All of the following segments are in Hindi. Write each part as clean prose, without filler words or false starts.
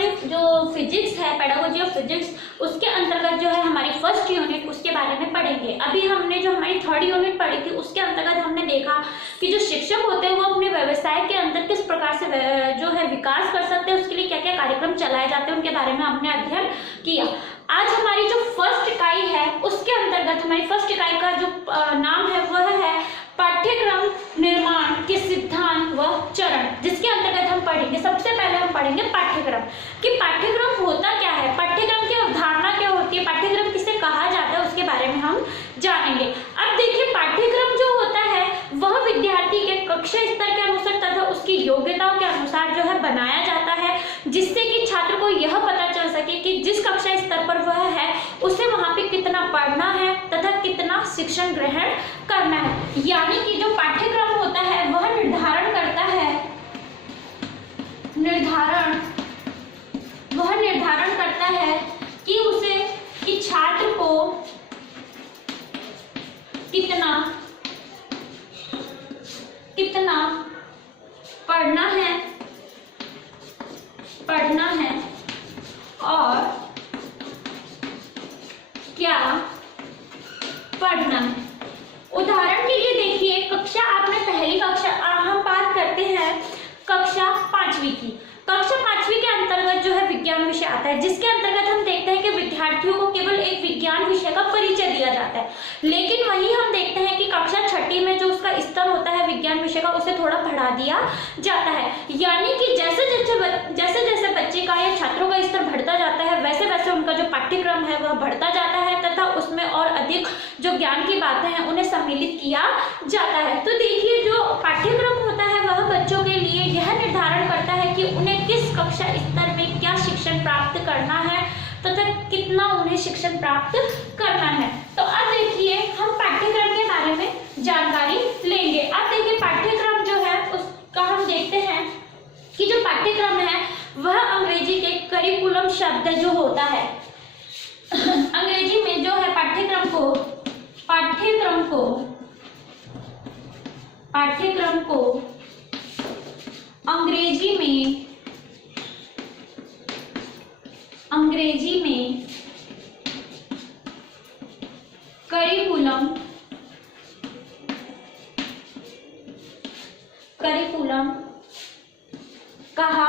हमारी जो फिजिक्स है, पेडागोजी ऑफ फिजिक्स, उसके अंतर्गत जो है हमारी फर्स्ट यूनिट, उसके बारे में पढ़ेंगे। अभी हमने जो हमारी थर्ड यूनिट पढ़ी थी उसके अंतर्गत हमने देखा कि जो शिक्षक होते हैं वो अपने व्यवसाय के अंदर किस प्रकार से जो है विकास कर सकते हैं, उसके लिए क्या क्या कार्यक्रम चलाए जाते हैं, उनके बारे में हमने अध्ययन किया। आज हमारी जो फर्स्ट इकाई है उसके अंतर्गत हमारी फर्स्ट इकाई का जो नाम है वह है पाठ्यक्रम निर्माण के सिद्धांत व चरण, जिसके अंतर्गत हम पढ़ेंगे, सबसे पहले हम पढ़ेंगे पाठ्यक्रम कि पाठ्यक्रम होता क्या है, पाठ्यक्रम की अवधारणा क्या होती है, पाठ्यक्रम किसे कहा जाता है, उसके बारे में हम जानेंगे। अब देखिए, पाठ्यक्रम जो होता है वह विद्यार्थी के कक्षा स्तर के अनुसार तथा उसकी योग्यताओं के अनुसार जो है बनाया जाता है, जिससे कि छात्र को यह पता चल सके कि जिस कक्षा स्तर पर वह है उसे वहां पे कितना पढ़ना है तथा कितना शिक्षण ग्रहण करना है। यानी कि जो पाठ्यक्रम होता है वह निर्धारण करता है कि उसे कि छात्र को कितना पढ़ना है और क्या पढ़ना है। उदाहरण के लिए देखिए, कक्षा आपने पहली कक्षा, हम बात करते हैं कक्षा 5वीं की। कक्षा 5वीं के अंतर्गत जो है विज्ञान विषय आता है, जिसके अंतर्गत हम देखते हैं कि विद्यार्थियों को केवल एक विज्ञान विषय का परिचय दिया जाता है। लेकिन वहीं हम देखते हैं कि कक्षा 6ठी में जो उसका स्तर होता है विज्ञान विषय का, उसे थोड़ा बढ़ा दिया जाता है। यानी कि जैसे जैसे बच्चे का या छात्रों का स्तर बढ़ता जाता है, वैसे वैसे उनका जो पाठ्यक्रम है वह बढ़ता जाता है तथा उसमें और अधिक जो ज्ञान की बातें हैं उन्हें सम्मिलित किया जाता है। तो देखिए, जो पाठ्यक्रम होता है वह बच्चों के लिए यह निर्धारण करता है कि उन्हें किस कक्षा स्तर में क्या शिक्षण प्राप्त करना है तथा कितना उन्हें शिक्षण प्राप्त करना है। तो अब देखिए, हम पाठ्यक्रम के बारे में जानकारी लेंगे। अब देखिए, पाठ्यक्रम जो है उसका हम देखते हैं कि जो पाठ्यक्रम है वह अंग्रेजी के करिकुलम शब्द जो होता है, अंग्रेजी में जो है पाठ्यक्रम को अंग्रेजी में करिकुलम कहा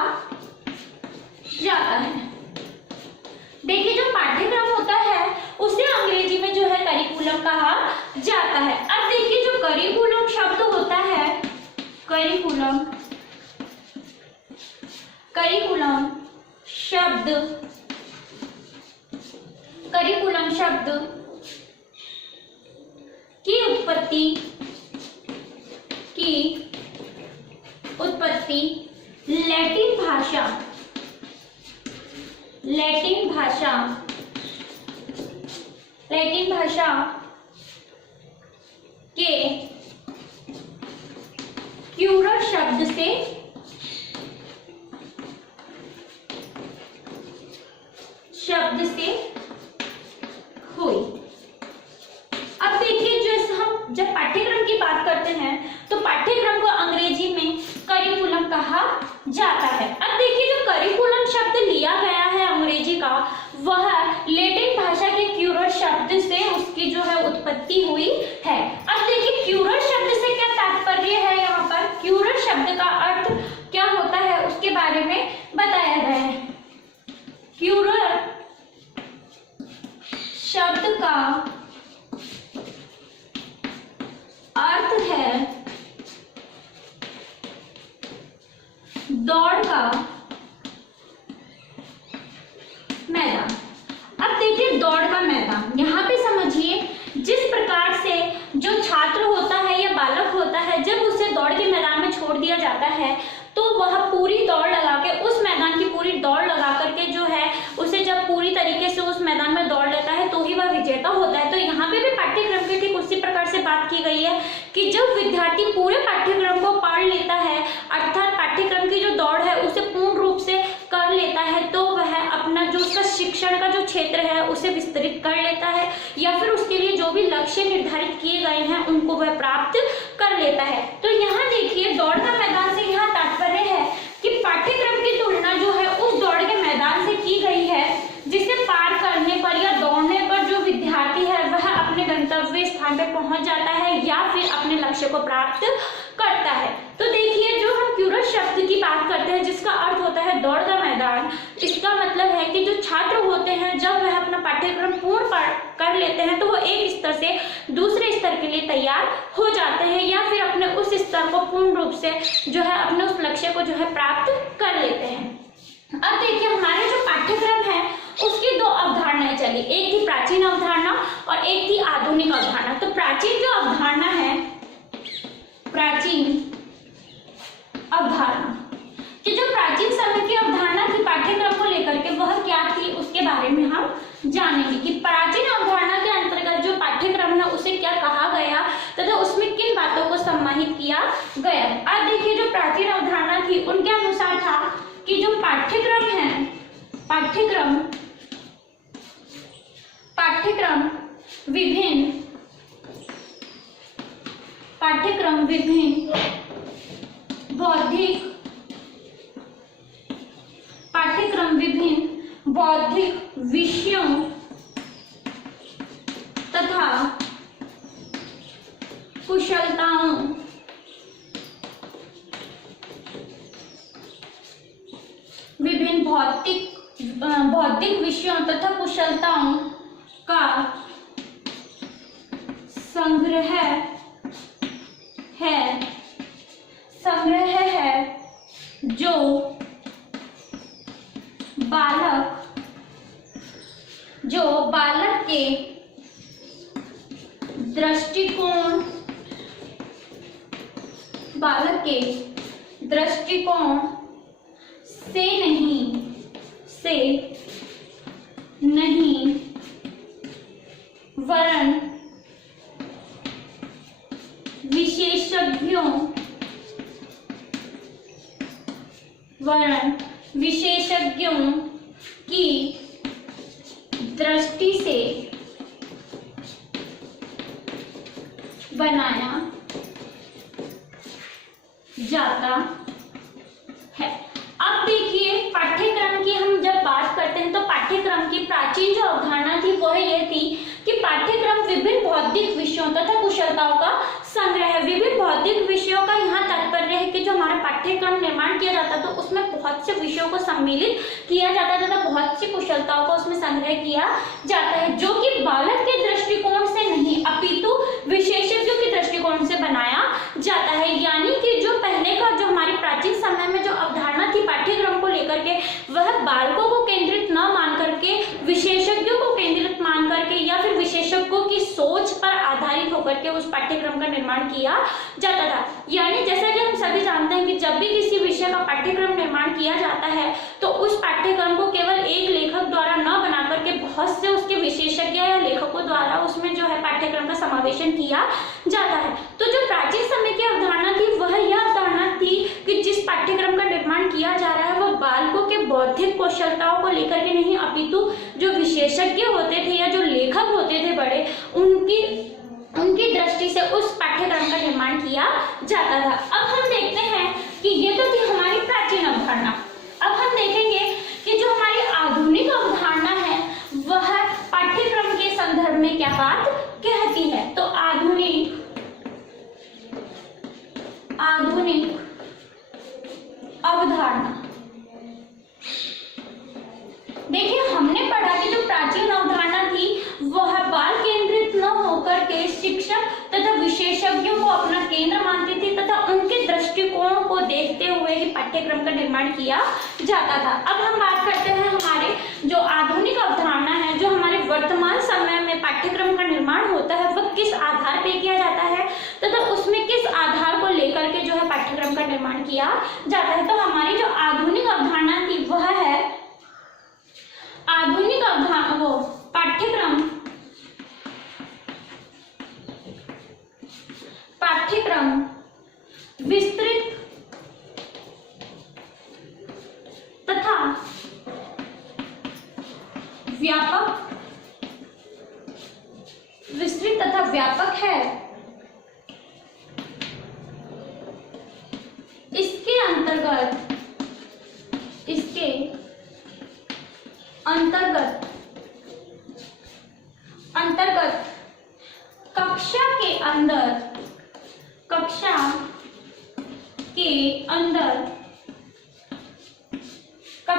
जाता है। देखिए, जो पाठ्यक्रम होता है उसे अंग्रेजी में जो है करिकुलम कहा जाता है। अब देखिए, जो करिकुलम शब्द होता है, करिकुलम शब्द की उत्पत्ति लैटिन भाषा के क्यूरस शब्द से हुई। अब देखिए, जब पाठ्यक्रम की बात करते हैं तो पाठ्यक्रम को अंग्रेजी में करिकुलम कहा जाता है। अब देखिए, जो करिकुलम शब्द लिया गया है अंग्रेजी का, वह लैटिन भाषा के क्यूरस शब्द से उसकी जो है उत्पत्ति हुई है। अब देखिए, क्यूरस शब्द से क्या तात्पर्य है, यहाँ पर क्यूरस शब्द का अर्थ क्या होता है उसके बारे में बताया गया है। क्यूरस शब्द का अर्थ है दौड़ का मैदान। अब देखिए, दौड़ का मैदान, यहाँ पे समझिए, जिस प्रकार से जो छात्र होता है या बालक होता है, जब उसे दौड़ के मैदान में छोड़ दिया जाता है तो वह पूरी दौड़ लगा के, उस मैदान की पूरी दौड़ लगा करके जो है उसे जब पूरी तरीके से उस मैदान में दौड़ लेता है तो ही वह विजेता होता है। तो यहाँ पे भी पाठ्यक्रम की ठीक उसी प्रकार से बात की गई है कि जब विद्यार्थी पूरे पाठ्यक्रम को पढ़ लेता है, अर्थात पाठ्यक्रम की जो दौड़ है उसे पूर्ण रूप से कर लेता है, तो वह अपना जो उसका शिक्षण का जो क्षेत्र है उसे विस्तृत कर लेता है, या फिर उसके लिए जो भी लक्ष्य निर्धारित किए गए हैं उनको वह प्राप्त कर लेता है। तो यहाँ देखिए, दौड़ का मैदान से यहाँ तात्पर्य है कि पाठ्यक्रम की तुलना जो है उस दौड़ के मैदान लक्ष्य को प्राप्त करता है। तो देखिए, जो हम क्यूरस शब्द की बात करते हैं जिसका अर्थ होता है दौड़ का मैदान, इसका मतलब है कि जो छात्र होते हैं जब वह अपना पाठ्यक्रम पूर्ण कर लेते हैं तो वो एक स्तर से दूसरे स्तर के लिए तैयार हो जाते हैं या फिर अपने उस स्तर को पूर्ण रूप से जो है अपने उस लक्ष्य को जो है प्राप्त कर लेते हैं। अब देखिए, हमारे जो पाठ्यक्रम है उसकी दो अवधारणाएं चली, एक थी प्राचीन अवधारणा और एक थी आधुनिक अवधारणा। तो प्राचीन जो अवधारणा है, प्राचीन अवधारणा कि जो प्राचीन समय की अवधारणा थी पाठ्यक्रम को लेकर के वह क्या थी, उसके बारे में हम जानेंगे कि प्राचीन अवधारणा के अंतर्गत जो पाठ्यक्रम है उसे क्या कहा गया तथा उसमें किन बातों को सम्मानित किया गया। अब देखिए, जो प्राचीन अवधारणा थी उनके अनुसार था कि जो पाठ्यक्रम है, पाठ्यक्रम विभिन्न बौद्धिक विषयों तथा कुशलताओं बौद्धिक विषयों तथा कुशलताओं का संग्रह है जो बालक के दृष्टिकोण से नहीं वरन विशेषज्ञों की दृष्टि से बनाया जाता है। अब देखिए, पाठ्यक्रम की हम जब बात करते हैं तो पाठ्यक्रम की प्राचीन जो अवधारणा थी वह यह थी कि पाठ्यक्रम विभिन्न बौद्धिक विषयों तथा कुशलताओं का संग्रह है। विभिन्न बौद्धिक विषयों का यहाँ तात्पर्य है कि जो हमारा पाठ्यक्रम निर्माण किया जाता है तो उसमें बहुत से विषयों को सम्मिलित किया जाता है तथा बहुत सी कुशलताओं को उसमें संग्रह किया जाता है जो कि बालक के दृष्टिकोण से नहीं अपितु विशेषज्ञों के दृष्टिकोण से बनाया जाता है। यानी कि जो पहले का जो हमारे प्राचीन समय में जो अवधारणा थी पाठ्यक्रम को लेकर के वह बालकों को केंद्रित न मान करके विशेषज्ञों को केंद्रित मान करके या फिर विशेषज्ञों की सोच पर आधारित होकर के उस पाठ्यक्रम का निर्माण किया जाता था। यानी जैसा कि हम सभी जानते हैं कि जब भी किसी विषय का पाठ्यक्रम निर्माण किया जाता है तो उस पाठ्यक्रम को केवल एक लेखक द्वारा न बना करके बहुत से उसके विशेषज्ञ या लेखकों द्वारा उसमें जो है पाठ्यक्रम का समावेशन किया जाता है। तो जो प्राचीन समय की अवधारणा थी वह यह अवधारणा थी कि जिस पाठ्यक्रम का निर्माण किया जा रहा है वह बालकों के बौद्धिक कौशलताओं को लेकर के नहीं अपितु जो विशेषज्ञ होते थे या जो लेखक होते थे बड़े उनकी दृष्टि से उस पाठ्यक्रम का निर्माण किया जाता था। अब हम देखते हैं कि ये तो थी हमारी प्राचीन अवधारणा। अब हम देखेंगे कि जो हमारी आधुनिक अवधारणा है वह पाठ्यक्रम के संदर्भ में क्या बात कहती है। तो आधुनिक अवधारणा, देखिए हमने पढ़ा कि जो प्राचीन अवधारणा थी वह बाल केंद्रित न होकर के शिक्षक तथा विशेषज्ञों को अपना केंद्र मानती थी तथा उनके दृष्टिकोण को देखते हुए ही पाठ्यक्रम का निर्माण किया जाता था। अब हम बात करते हैं हमारे जो आधुनिक अवधारणा है, जो हमारे वर्तमान समय में पाठ्यक्रम का निर्माण होता है वह किस आधार पर किया जाता है तथा उसमें किस आधार को लेकर के जो है पाठ्यक्रम का निर्माण किया जाता है। तो हमारी जो आधुनिक अवधारणा थी वह है आधुनिक अवधारणा वो पाठ्यक्रम विस्तृत तथा व्यापक है। इसके अंतर्गत कक्षा के अंदर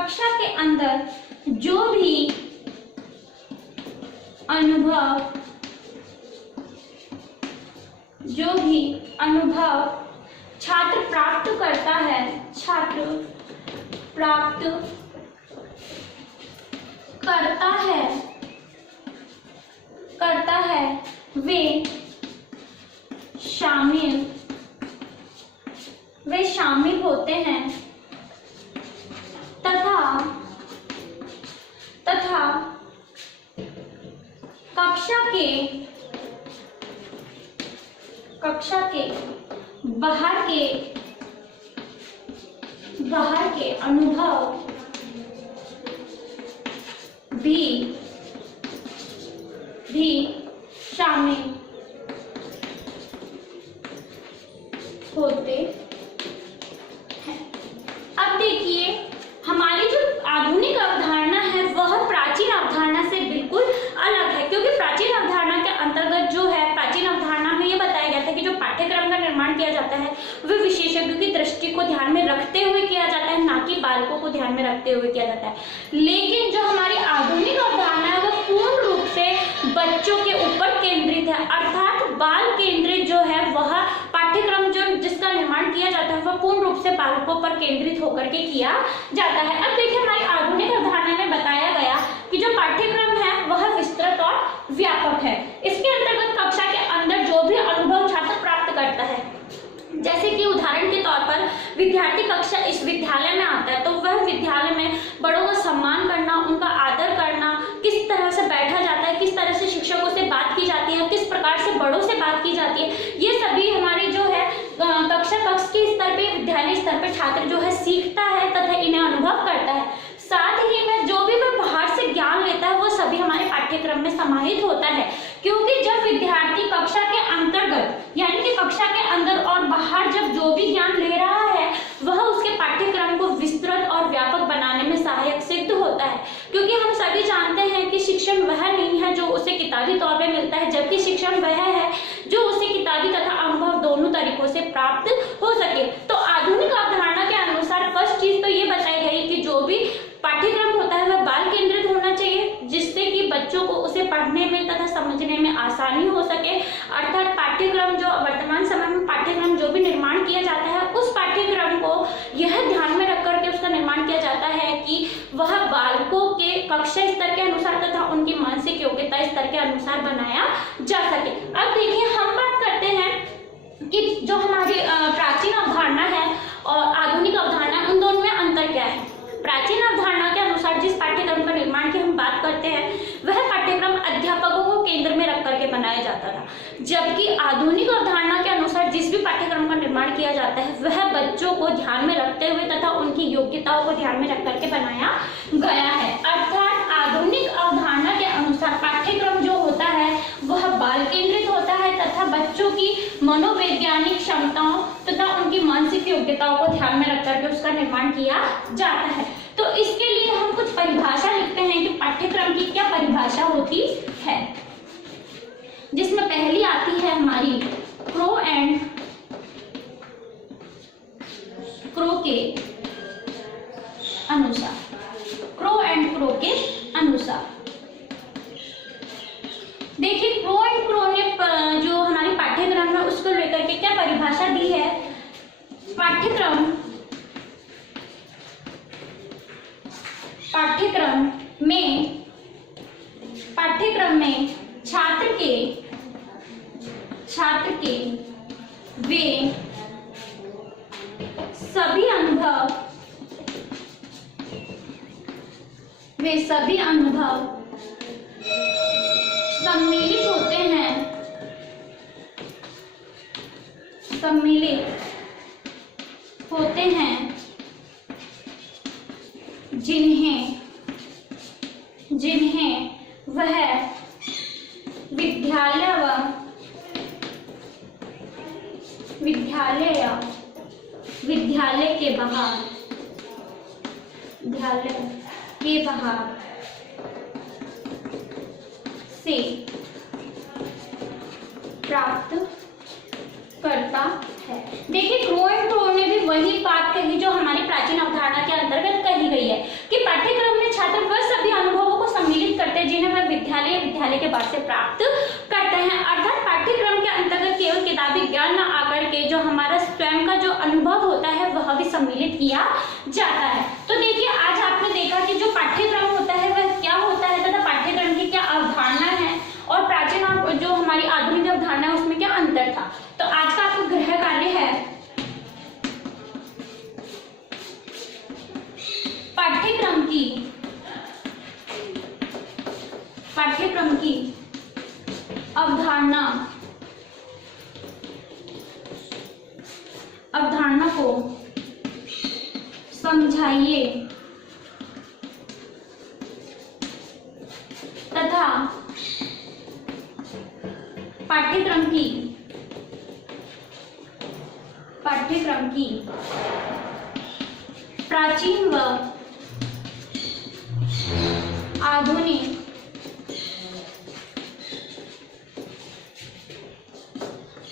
कक्षा के अंदर जो भी अनुभव छात्र प्राप्त करता है वे शामिल होते हैं तथा कक्षा के बाहर के अनुभव भी शामिल होते हैं। अब देखिए, हमारी जो आधुनिक अवधारणा है वह प्राचीन अवधारणा से बिल्कुल अलग है, क्योंकि प्राचीन अवधारणा के अंतर्गत जो है, प्राचीन अवधारणा में ये बताया गया था कि जो पाठ्यक्रम का निर्माण किया जाता है वह विशेषज्ञों की दृष्टि को ध्यान में रखते हुए किया जाता है, ना कि बालकों को ध्यान में रखते हुए किया जाता है। लेकिन जो हमारी आधुनिक अवधारणा है वह पूर्ण रूप से बच्चों के ऊपर केंद्रित है, अर्थात बाल केंद्रित जो है वह पाठ्यक्रम जो जिसका निर्माण किया जाता है वह पूर्ण रूप से बालकों पर केंद्रित होकर के किया जाता है। अब देखिए, हमारी आधुनिक अवधारणा में बताया गया कि जो पाठ्यक्रम है वह विस्तृत और व्यापक है। इसके अंतर्गत कक्षा के अंदर जो भी अनुभव छात्र प्राप्त करता है, जैसे कि उदाहरण के तौर पर विद्यार्थी कक्षा इस विद्यालय में आता है तो वह विद्यालय में बड़ों का सम्मान करना, उनका आदर करना, किस तरह से बैठा जाता है, किस तरह से शिक्षकों से बात की जाती है, किस प्रकार से बड़ों से बात की जाती है, ये सभी हमारी जो है कक्षा के स्तर पे, विद्यालय स्तर पे छात्र जो है सीखता है तथा इन्हें अनुभव करता है। साथ ही में जो भी वह बाहर से ज्ञान लेता है वो सभी हमारे पाठ्यक्रम में समाहित होता है, क्योंकि जब विद्यार्थी कक्षा के अंतर्गत यानी कि कक्षा के अंदर और बाहर जब जो भी ज्ञान ले रहा है वह उसके पाठ्यक्रम को विस्तृत और व्यापक बनाने में सहायक सिद्ध होता है, क्योंकि हम सभी जानते हैं कि शिक्षण वह नहीं है जो उसे किताबी तौर पर मिलता है, जबकि शिक्षण वह है जो उसे किताबी तथा अनुभव दोनों तरीकों से प्राप्त हो सके। तो आधुनिक अवधारणा के अनुसार फर्स्ट चीज तो ये बताई गई कि जो भी पाठ्यक्रम होता है वह बाल केंद्रित होना चाहिए, जिससे कि बच्चों को उसे पढ़ने में तथा समझने में आसानी हो सके। अर्थात पाठ्यक्रम जो वर्तमान समय में पाठ्यक्रम जो भी निर्माण किया जाता है उस पाठ्यक्रम को यह ध्यान में रख करके उसका निर्माण किया जाता है कि वह बालकों के कक्षा स्तर के अनुसार तथा उनकी मानसिक योग्यता स्तर के अनुसार बनाया जा सके। अब देखिए, हम बात करते हैं कि जो हमारी प्राचीन अवधारणा है और आधुनिक अवधारणा, उन दोनों में अंतर क्या है। प्राचीन अवधारणा के अनुसार जिस पाठ्यक्रम का निर्माण की हम बात करते हैं वह पाठ्यक्रम अध्यापकों को केंद्र में रख करके बनाया जाता था, जबकि आधुनिक अवधारणा के अनुसार जिस भी पाठ्यक्रम का निर्माण किया जाता है वह बच्चों को ध्यान में रखते हुए तथा उनकी योग्यताओं को ध्यान में रख करके बनाया गया है। अर्थात आधुनिक अवधारणा के अनुसार पाठ्यक्रम जो होता है वह बाल केंद्रित होता है तथा बच्चों की मनोवैज्ञानिक क्षमताओं तथा उनकी मानसिक योग्यताओं को ध्यान में रख करके उसका निर्माण किया जाता है। तो इसके लिए हम कुछ परिभाषा लिखते हैं कि पाठ्यक्रम की क्या परिभाषा होती है, जिसमें पहली आती है हमारी क्रो एंड क्रो के अनुसार। क्रो एंड क्रो के अनुसार देखिए, क्रो एंड क्रो ने जो हमारी पाठ्यक्रम है उसको लेकर के क्या परिभाषा दी है। पाठ्यक्रम में छात्र के वे सभी अनुभव सम्मिलित होते हैं जिन्हें वह विद्यालय के बाहर से प्राप्त करता है। देखिए, क्रो एंड क्रो ने भी वही बात कही जो हमारी प्राचीन अवधारणा के अंतर्गत कही गई है कि का जो अनुभव होता है वह भी सम्मिलित किया जाता है। तो देखिए, आज आपने देखा कि जो पाठ्यक्रम होता है वह क्या होता है तथा पाठ्यक्रम की क्या अवधारणा है और प्राचीन और जो हमारी आधुनिक अवधारणा है उसमें क्या अंतर था। तो आज का आपका गृह कार्य है पाठ्यक्रम की अवधारणा को समझाइए तथा पाठ्यक्रम की प्राचीन व आधुनिक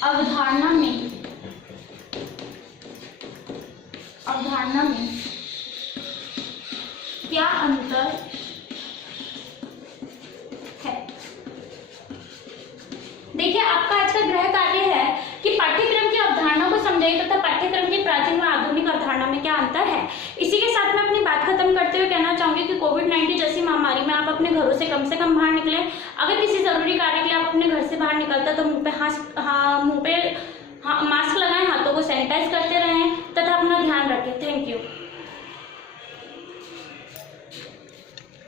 अवधारणा में क्या अंतर है। देखिए, आपका आज का गृह कार्य है कि पाठ्यक्रम की अवधारणा को समझाइए तथा पाठ्यक्रम की प्राचीन व आधुनिक अवधारणा में क्या अंतर है। इसी के साथ मैं अपनी बात खत्म करते हुए कहना चाहूंगी कि कोविड-19 जैसी महामारी में आप अपने घरों से कम बाहर निकले। अगर किसी जरूरी कार्य के लिए आप अपने घर से बाहर निकलते तो मुंह पे मास्क लगाएं, हाथों को सैनिटाइज करते रहें तथा अपना ध्यान रखें। Thank you.